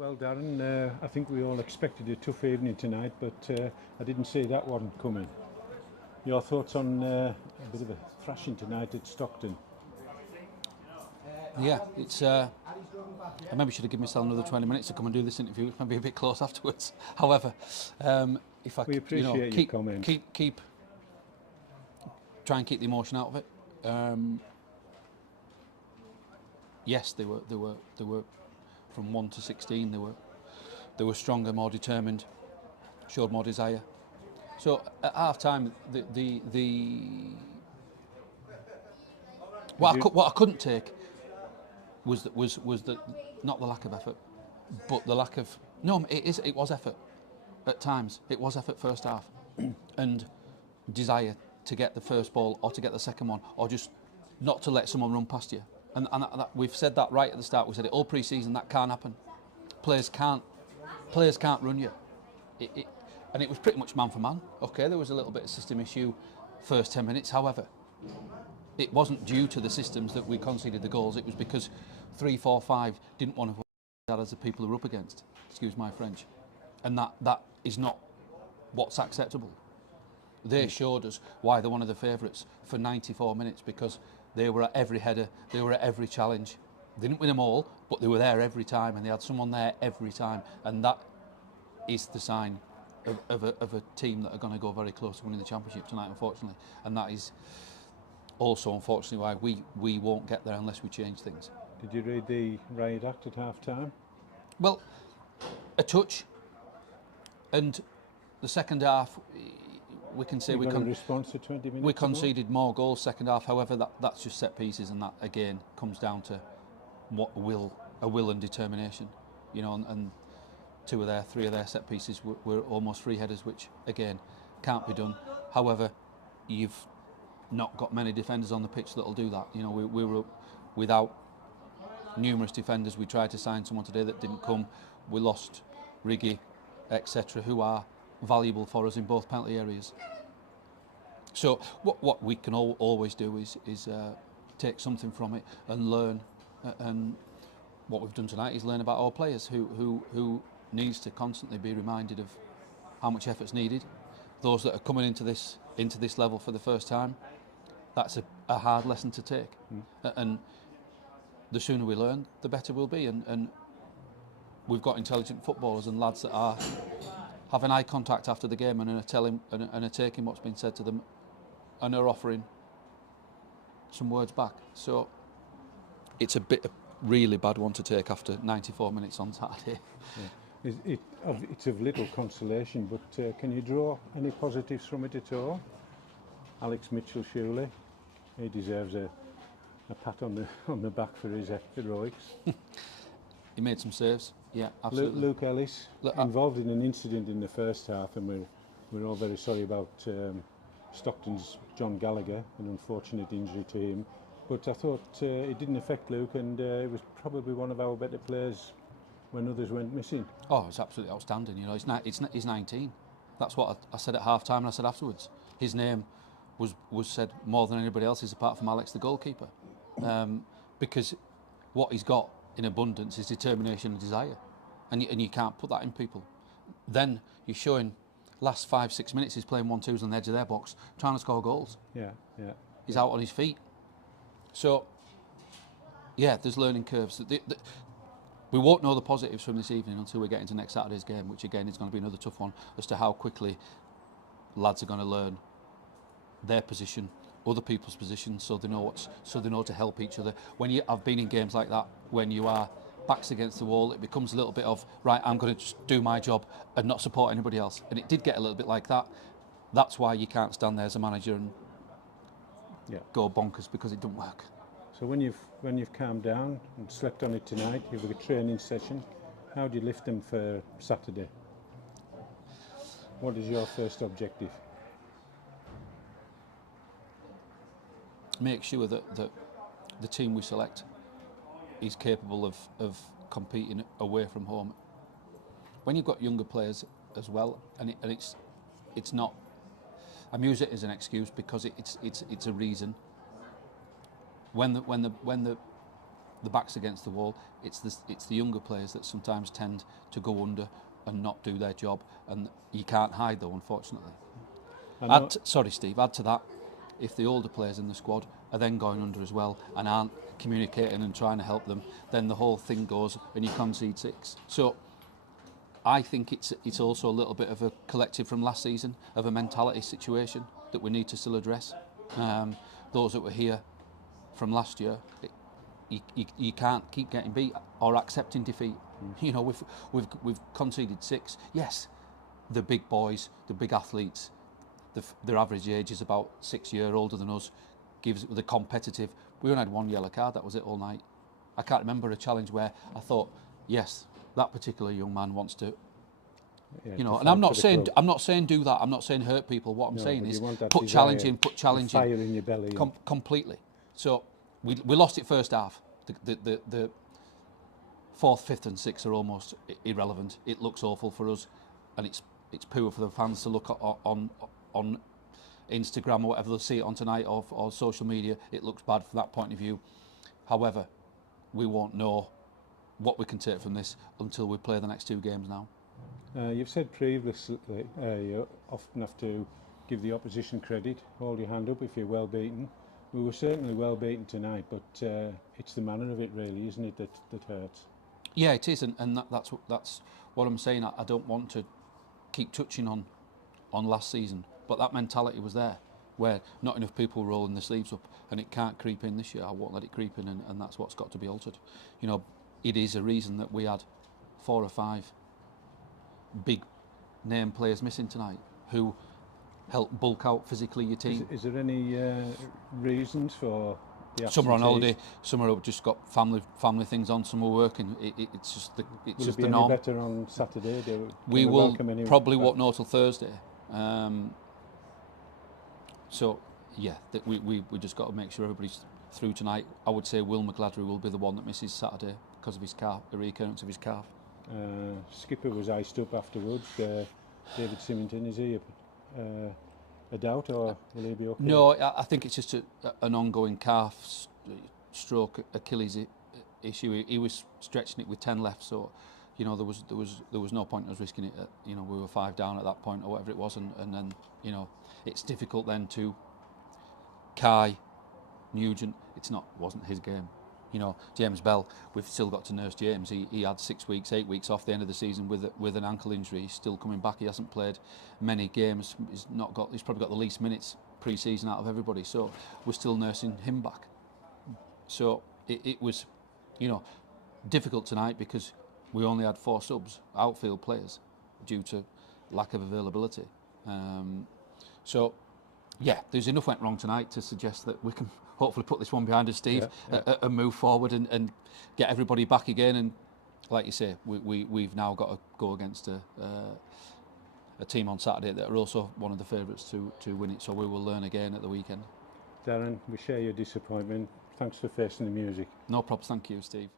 Well, Darren, I think we all expected a tough evening tonight, but I didn't see that one coming. Your thoughts on a bit of a thrashing tonight at Stockton? Yeah, it's. I maybe should have given myself another 20 minutes to come and do this interview. It's maybe a bit close afterwards. However, if I We appreciate your comments. keep try and keep the emotion out of it. Yes, they were from 1 to 16. They were stronger, more determined, showed more desire. So at half time, what I couldn't take was that not the lack of effort, but the lack of it was effort at times. It was effort first half, and desire to get the first ball or to get the second one, or just not to let someone run past you. And we've said that right at the start. We said it all pre-season. That can't happen. Players can't run you. And it was pretty much man for man. Okay, there was a little bit of system issue first 10 minutes. However, it wasn't due to the systems that we conceded the goals. It was because 3, 4, 5 didn't want to that as the people who were up against. Excuse my French. And that is not what's acceptable. They showed us why they're one of the favourites for 94 minutes, because they were at every header, they were at every challenge. They didn't win them all, but they were there every time, and they had someone there every time. And that is the sign of a team that are going to go very close to winning the championship tonight, unfortunately. And that is also, unfortunately, why we won't get there unless we change things. Did you read the riot act at half time? Well, a touch, and the second half, we can say we got a response for 20 minutes. We conceded more goals second half. However, that's just set pieces, and that again comes down to a will and determination. You know, and 2 of their 3 of their set pieces were almost free headers, which again can't be done. However, you've not got many defenders on the pitch that'll do that. You know, we were without numerous defenders. We tried to sign someone today that didn't come. We lost Riggy, etc., who are valuable for us in both penalty areas. So what we can always do is take something from it and learn. And what we've done tonight is learn about our players who needs to constantly be reminded of how much effort's needed. Those that are coming into this level for the first time, that's a hard lesson to take. And the sooner we learn, the better we'll be. And we've got intelligent footballers and lads that are having eye contact after the game and are taking what's been said to them and are offering some words back. So it's a really bad one to take after 94 minutes on Saturday. Yeah. It's of little consolation, but can you draw any positives from it at all? Alex Mitchell, surely he deserves a pat on the back for his heroics. He made some saves. Yeah, absolutely. Luke Ellis, involved in an incident in the first half, and we're all very sorry about Stockton's John Gallagher, an unfortunate injury to him. But I thought it didn't affect Luke, and it was probably one of our better players when others went missing. Oh, it's absolutely outstanding. You know, he's 19. That's what I said at half time, and I said afterwards. His name was said more than anybody else's, apart from Alex, the goalkeeper, because what he's got in abundance is determination and desire, and you can't put that in people. Then you're showing last 5-6 minutes he's playing 1-2s on the edge of their box, trying to score goals. Yeah. He's out on his feet. So yeah, there's learning curves. We won't know the positives from this evening until we get into next Saturday's game, which again is going to be another tough one as to how quickly lads are going to learn their position, other people's positions, so they know to help each other. I've been in games like that when you are backs against the wall, it becomes a little bit of, right, I'm going to just do my job and not support anybody else. And it did get a little bit like that. That's why you can't stand there as a manager and go bonkers, because it doesn't work. So when you've calmed down and slept on it tonight, you have a training session. How do you lift them for Saturday? What is your first objective? Make sure that the team we select is capable of competing away from home. When you've got younger players as well, and it's not, I use it as an excuse because it's a reason. When the the back's against the wall. It's the younger players that sometimes tend to go under and not do their job, and you can't hide though, unfortunately. Sorry, Steve. Add to that, if the older players in the squad are then going under as well and aren't communicating and trying to help them, then the whole thing goes and you concede 6. So I think it's also a little bit of a collective from last season, of a mentality situation that we need to still address. Those that were here from last year, you can't keep getting beat or accepting defeat. You know, we've conceded 6. Yes, the big boys, the big athletes, their average age is about 6 years older than us. Gives the competitive. We only had 1 yellow card. That was it all night. I can't remember a challenge where I thought, yes, that particular young man wants to. Yeah, you know, and I'm not saying do that. I'm not saying hurt people. What I'm saying is put challenge in, fire in your belly. Completely. So we lost it first half. The 4th, 5th, and 6th are almost irrelevant. It looks awful for us, and it's poor for the fans to look on Instagram or whatever they'll see it on tonight or social media. It looks bad from that point of view. However, we won't know what we can take from this until we play the next 2 games now. You've said previously you often have to give the opposition credit, hold your hand up if you're well beaten. We were certainly well beaten tonight, but it's the manner of it really, isn't it, that hurts? Yeah, it is, and that's what I'm saying. I don't want to keep touching on last season, but that mentality was there, where not enough people were rolling their sleeves up, and it can't creep in this year. I won't let it creep in, and that's what's got to be altered. You know, it is a reason that we had 4 or 5 big name players missing tonight who help bulk out physically your team. Is there any reasons for the absentees? Some are on holiday, some are just got family things on, some are working. It's just the norm. Will it be any better on Saturday? We will probably won't know till Thursday. So yeah, we just got to make sure everybody's through tonight. I would say Will McGladry will be the one that misses Saturday because of his calf, the recurrence of his calf. Skipper was iced up afterwards. David Symington, is he a doubt, or will he be okay? No, I think it's just an ongoing calf stroke Achilles issue. He was stretching it with 10 left, so you know there was no point in us risking it. You know, we were 5 down at that point or whatever it was, and then you know it's difficult then to Kai Nugent. Wasn't his game. You know, James Bell, we've still got to nurse James. He had 6 weeks, 8 weeks off the end of the season with an ankle injury. He's still coming back. He hasn't played many games. He's probably got the least minutes pre-season out of everybody. So we're still nursing him back. So it was, you know, difficult tonight because we only had 4 subs, outfield players, due to lack of availability. So yeah, there's enough went wrong tonight to suggest that we can hopefully put this one behind us, Steve, and move forward and get everybody back again. And like you say, we've now got to go against a team on Saturday that are also one of the favourites to win it. So we will learn again at the weekend. Darren, we share your disappointment. Thanks for facing the music. No problems. Thank you, Steve.